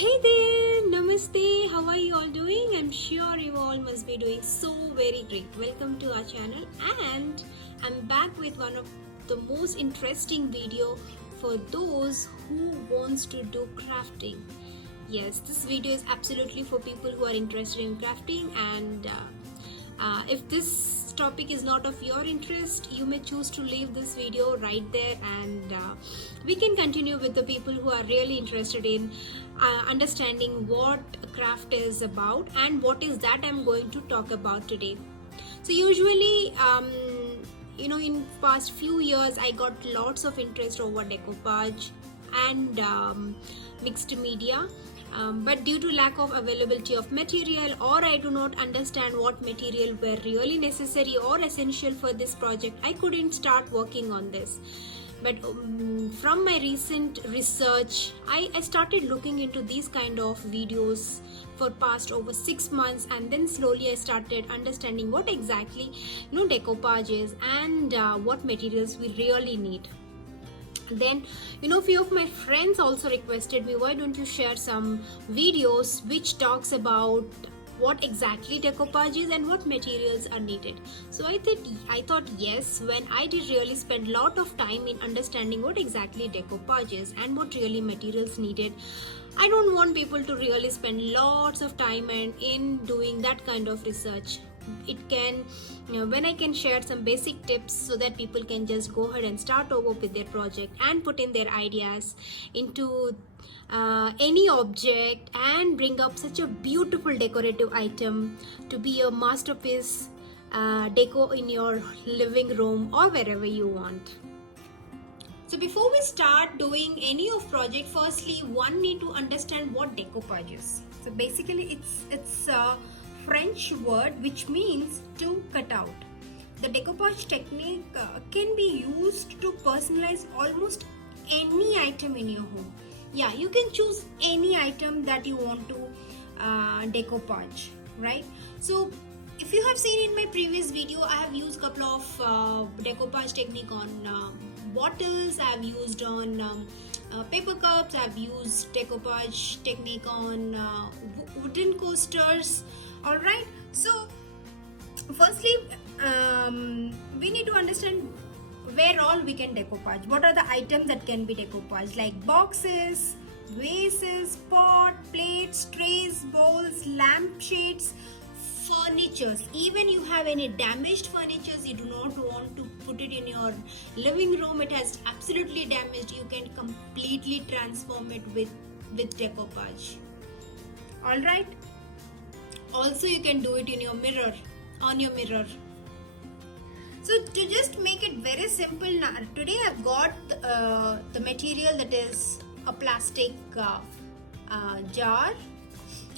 Hey there, Namaste. How are you all doing? I'm sure you all must be doing so very great. Welcome to our channel, and I'm back with one of the most interesting video for those who wants to do crafting. Yes, this video is absolutely for people who are interested in crafting, and if this topic is not of your interest, you may choose to leave this video right there, and we can continue with the people who are really interested in understanding what craft is about and what is that I'm going to talk about today. So usually in past few years I got lots of interest over decoupage and mixed media, but due to lack of availability of material, or I do not understand what material were really necessary or essential for this project, I couldn't start working on this. But from my recent research, I started looking into these kind of videos for past over 6 months, and then slowly I started understanding what exactly decoupage is and what materials we really need. Then few of my friends also requested me, why don't you share some videos which talks about what exactly decoupage is and what materials are needed. So I thought yes, when I did really spend a lot of time in understanding what exactly decoupage is and what really materials needed, I don't want people to really spend lots of time in doing that kind of research. It can, when I can share some basic tips so that people can just go ahead and start over with their project and put in their ideas into any object and bring up such a beautiful decorative item to be a masterpiece deco in your living room or wherever you want. So before we start doing any of project, firstly one need to understand what decoupage is. So basically it's a French word which means to cut out. The decoupage technique can be used to personalize almost any item in your home. Yeah, you can choose any item that you want to decoupage, right? So if you have seen in my previous video, I have used couple of decoupage technique on bottles, I have used on paper cups, I have used decoupage technique on wooden coasters. Alright, so firstly we need to understand where all we can decoupage. What are the items that can be decoupaged, like boxes, vases, pot, plates, trays, bowls, lampshades, furnitures. Even you have any damaged furnitures, you do not want to put it in your living room, it has absolutely damaged, you can completely transform it with decoupage. Alright, also you can do it in your mirror, on your mirror. So to just make it very simple, now today I've got the material that is a plastic jar.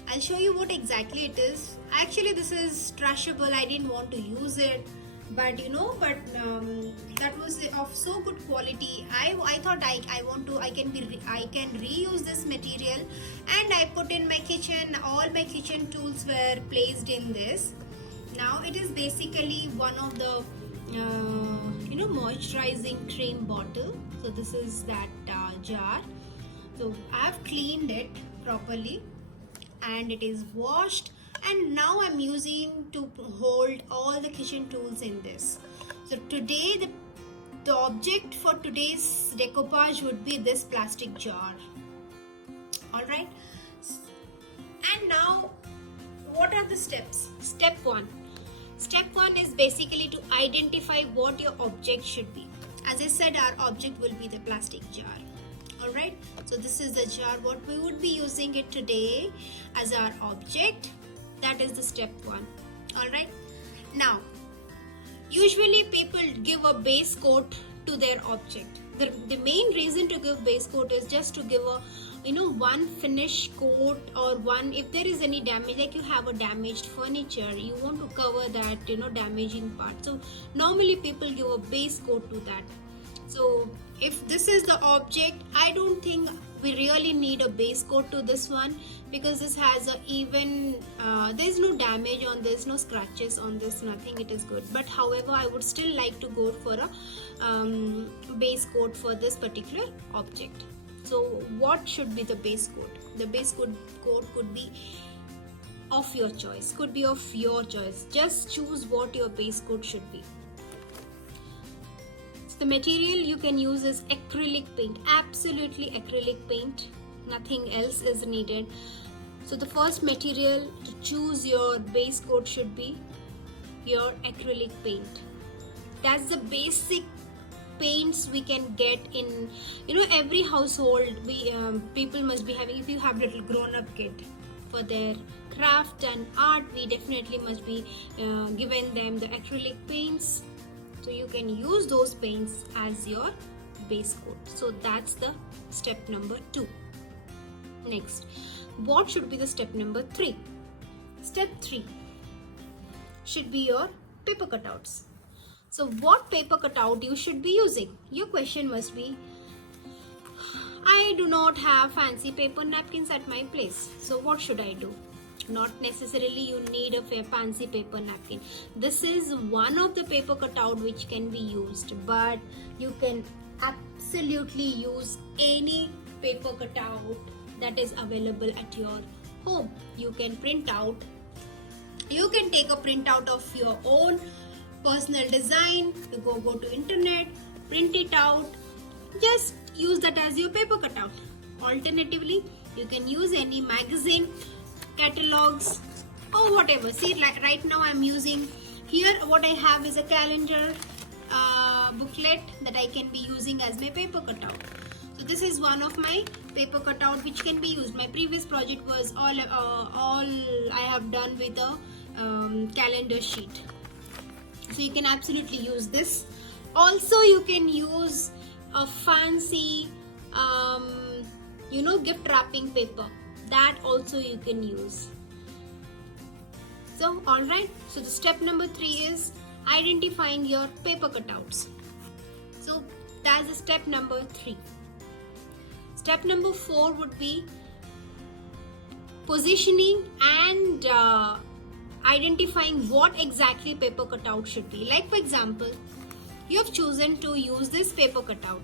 I'll show you what exactly it is. Actually this is trashable, I didn't want to use it, but that was of so good quality. I thought I can reuse this material, and I put in my kitchen. All my kitchen tools were placed in this. Now it is basically one of the moisturizing cream bottle. So this is that jar. So I have cleaned it properly and it is washed, and now I'm using to hold all the kitchen tools in this. So today the object for today's decoupage would be this plastic jar. Alright, and now what are the steps? Step 1 is basically to identify what your object should be. As I said, our object will be the plastic jar. Alright, so this is the jar what we would be using it today as our object. That is the step 1. Alright, now usually people give a base coat to their object. The main reason to give base coat is just to give a one finish coat, or one, if there is any damage, like you have a damaged furniture, you want to cover that damaging part. So normally people give a base coat to that. So if this is the object, I don't think we really need a base coat to this one, because this has a even there's no damage on this, no scratches on this, nothing, it is good. But however, I would still like to go for a base coat for this particular object. So what should be the base coat? The base coat could be of your choice, could be of your choice. Just choose what your base coat should be. So the material you can use is acrylic paint, absolutely acrylic paint, nothing else is needed. So the first material to choose your base coat should be your acrylic paint. That's the basic paints we can get in, every household. People must be having, if you have little grown-up kid, for their craft and art, we definitely must be giving them the acrylic paints. So you can use those paints as your base coat. So that's the step number 2. Next, what should be the step number 3? Step 3 should be your paper cutouts. So what paper cutout you should be using? Your question must be, I do not have fancy paper napkins at my place. So what should I do? Not necessarily you need a fancy paper napkin. This is one of the paper cutout which can be used, but you can absolutely use any paper cutout that is available at your home. You can print out, you can take a printout of your own personal design. You go to internet, print it out, just use that as your paper cutout. Alternatively, you can use any magazine, catalogs, or whatever. See, like right now I'm using here, what I have is a calendar booklet that I can be using as my paper cutout. So this is one of my paper cutout which can be used. My previous project was all I have done with a calendar sheet. So you can absolutely use this. Also, you can use a fancy gift wrapping paper. That also you can use. So alright, so the step number 3 is identifying your paper cutouts. So that's the step number 3. Step number 4 would be positioning and identifying what exactly paper cutout should be. Like for example, you have chosen to use this paper cutout,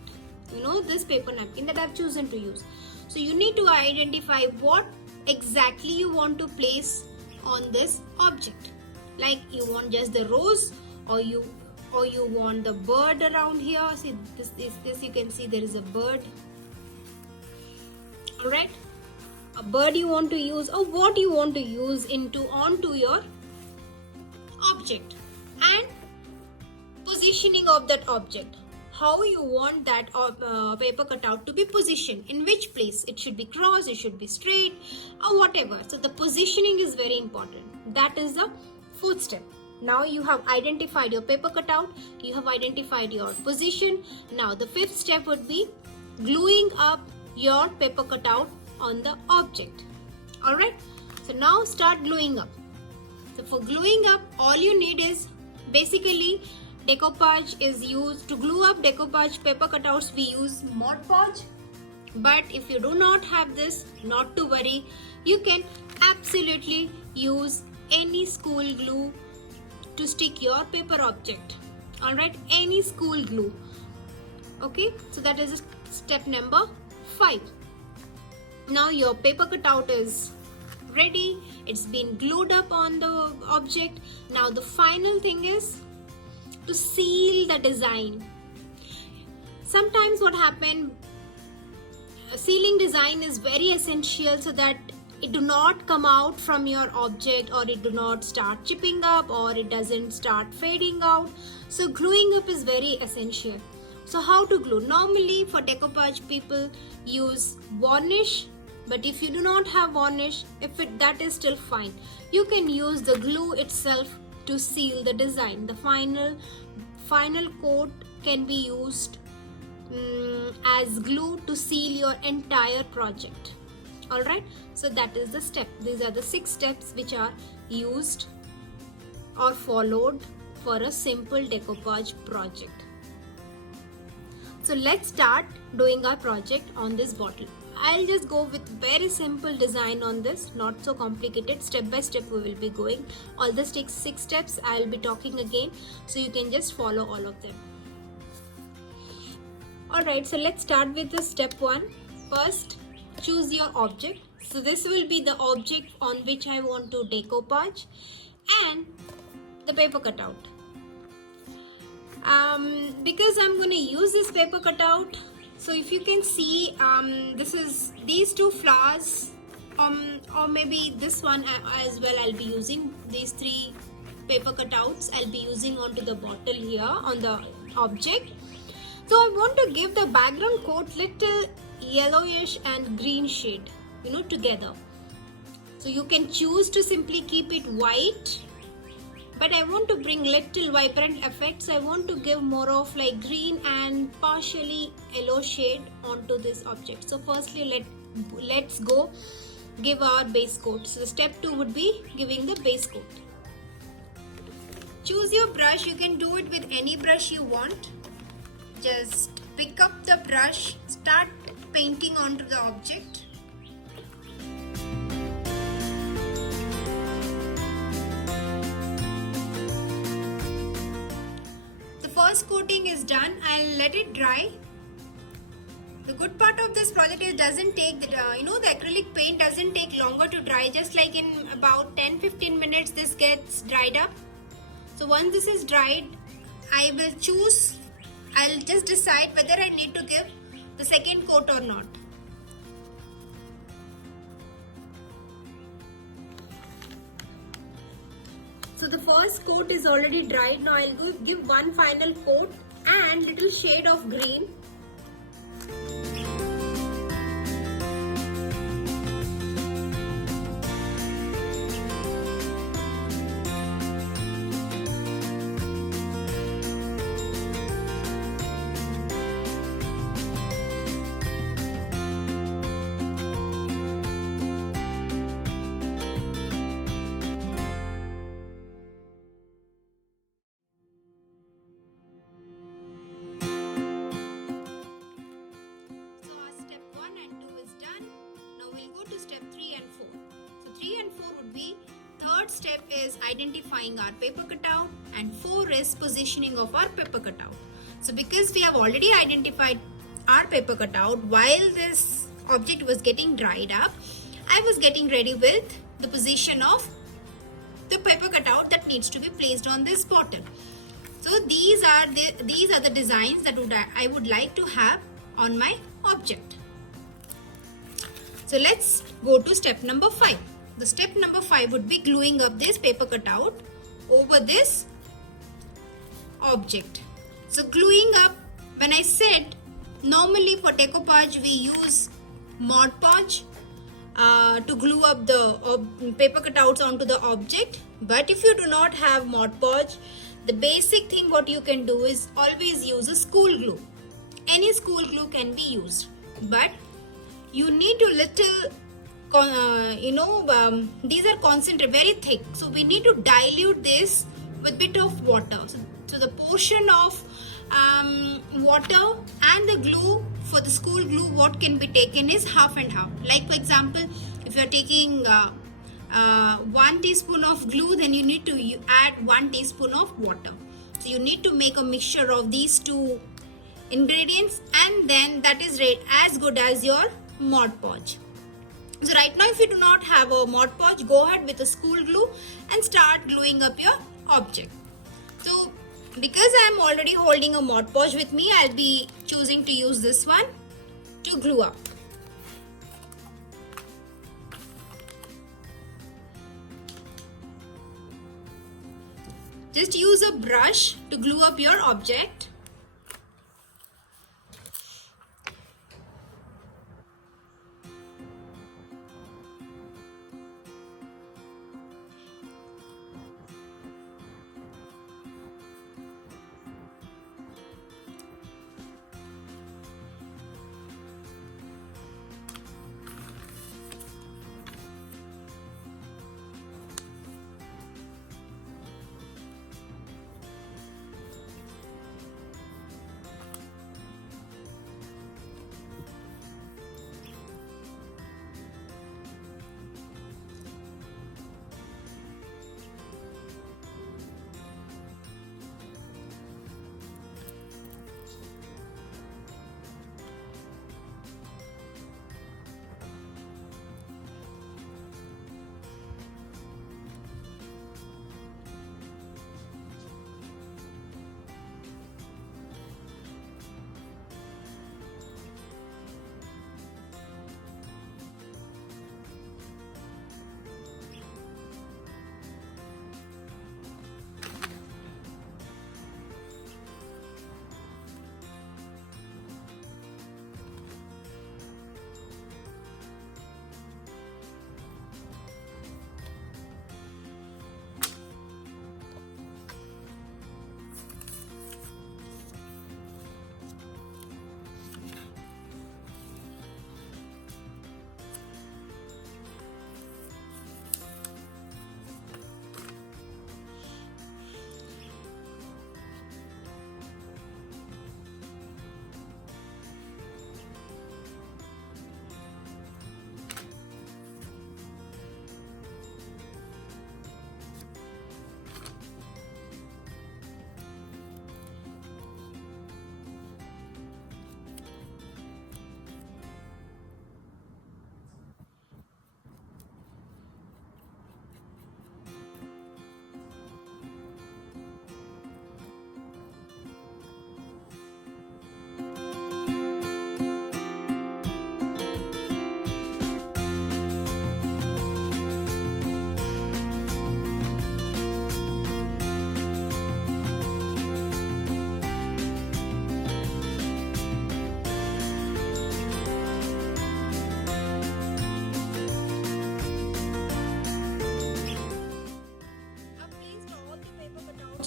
this paper napkin that I've chosen to use. So you need to identify what exactly you want to place on this object. Like you want just the rose, or you want the bird around here. See this you can see there is a bird. Alright, a bird you want to use, or what you want to use onto your object, and positioning of that object. How you want that paper cutout to be positioned, in which place it should be cross, it should be straight, or whatever. So the positioning is very important. That is the 4th step. Now you have identified your paper cutout, you have identified your position. Now the 5th step would be gluing up your paper cutout on the object. Alright, so now start gluing up. So for gluing up, all you need is basically decoupage is used. To glue up decoupage paper cutouts, we use Mod Podge. But if you do not have this, not to worry, you can absolutely use any school glue to stick your paper object. Alright, any school glue. Okay, so that is step number 5. Now your paper cutout is ready, it's been glued up on the object. Now the final thing is to seal the design. Sometimes what happens, sealing design is very essential so that it do not come out from your object, or it do not start chipping up, or it doesn't start fading out. So gluing up is very essential. So how to glue? Normally for decoupage people use varnish, but if you do not have varnish, that is still fine. You can use the glue itself to seal the design. The final coat can be used as glue to seal your entire project. Alright, so that is the step. These are the 6 steps which are used or followed for a simple decoupage project. So let's start doing our project on this bottle. I'll just go with very simple design on this, not so complicated. Step by step we will be going. All this takes 6 steps. I'll be talking again, so you can just follow all of them. Alright, so let's start with the step 1. First, choose your object. So this will be the object on which I want to decoupage, and the paper cutout. Because I'm going to use this paper cutout, so if you can see, this is these two flowers, or maybe this one as well. I'll be using these three paper cutouts. I'll be using onto the bottle here on the object. So I want to give the background coat little yellowish and green shade, together. So you can choose to simply keep it white, but I want to bring little vibrant effects. I want to give more of like green and partially yellow shade onto this object. So firstly, let's go give our base coat. So step 2 would be giving the base coat. Choose your brush. You can do it with any brush you want. Just pick up the brush, start painting onto the object. The first coating is done. I'll let it dry. The good part of this project is doesn't take the acrylic paint doesn't take longer to dry. Just like in about 10-15 minutes this gets dried up. So once this is dried, I'll just decide whether I need to give the second coat or not. So the first coat is already dried. Now I'll give one final coat and little shade of green. Step 3 and 4. So 3 and 4 would be, third step is identifying our paper cutout, and 4 is positioning of our paper cutout. So because we have already identified our paper cutout, while this object was getting dried up, I was getting ready with the position of the paper cutout that needs to be placed on this bottle. So these are the designs that I would like to have on my object. So let's go to step number 5. The step number 5 would be gluing up this paper cutout over this object. So gluing up, when I said normally for decoupage we use Mod Podge to glue up the paper cutouts onto the object. But if you do not have Mod Podge, the basic thing what you can do is always use a school glue. Any school glue can be used, but you need to these are concentrated, very thick. So we need to dilute this with bit of water. So the portion of water and the glue for the school glue what can be taken is half and half. Like for example, if you are taking 1 teaspoon of glue, then you need to add 1 teaspoon of water. So you need to make a mixture of these two ingredients, and then that is as good as your Mod Podge. So right now if you do not have a Mod Podge, go ahead with a school glue and start gluing up your object. So because I am already holding a Mod Podge with me, I'll be choosing to use this one to glue up. Just use a brush to glue up your object.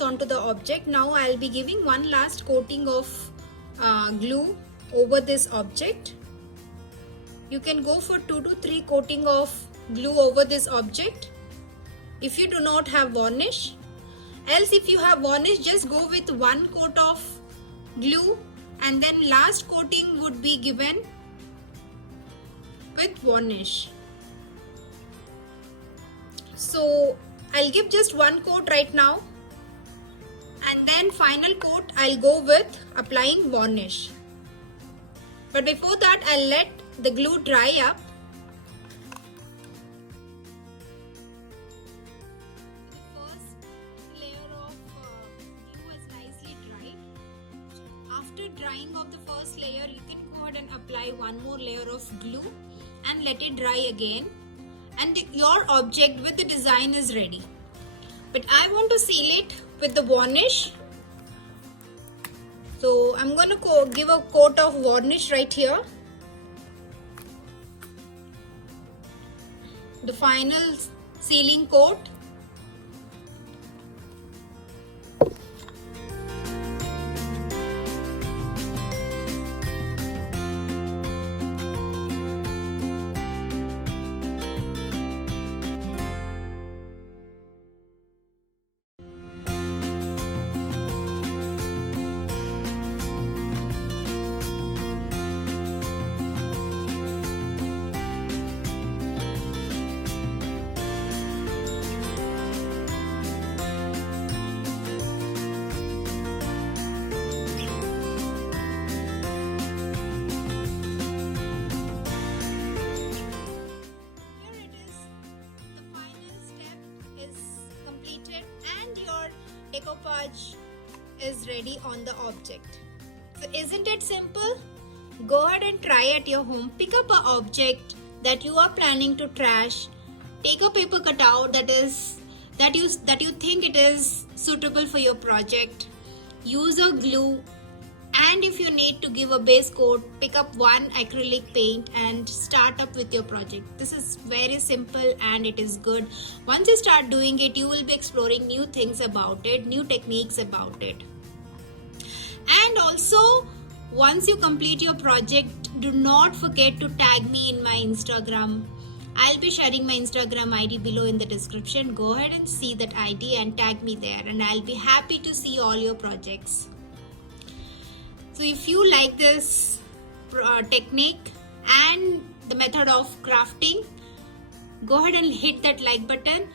coats onto the object. Now I'll be giving one last coating of glue over this object. You can go for 2 to 3 coating of glue over this object if you do not have varnish. Else if you have varnish, just go with 1 coat of glue and then last coating would be given with varnish. So I'll give just 1 coat right now, and then final coat I'll go with applying varnish. But before that, I'll let the glue dry up. The first layer of glue is nicely dried. After drying of the first layer, you can go ahead and apply one more layer of glue and let it dry again, and your object with the design is ready. But I want to seal it with the varnish, so I'm going to give a coat of varnish right here. The final sealing coat. Decoupage is ready on the object. So isn't it simple? Go ahead and try at your home. Pick up an object that you are planning to trash. Take a paper cutout that you think it is suitable for your project. Use a glue, and if you need to give a base coat, pick up one acrylic paint and start up with your project. This is very simple and it is good. Once you start doing it, you will be exploring new things about it, new techniques about it. And also, once you complete your project, do not forget to tag me in my Instagram. I'll be sharing my Instagram ID below in the description. Go ahead and see that ID and tag me there, and I'll be happy to see all your projects. So if you like this technique and the method of crafting, go ahead and hit that like button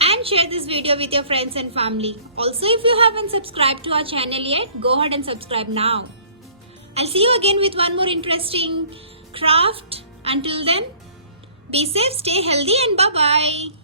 and share this video with your friends and family. Also, if you haven't subscribed to our channel yet, go ahead and subscribe now. I'll see you again with one more interesting craft. Until then, be safe, stay healthy, and bye-bye.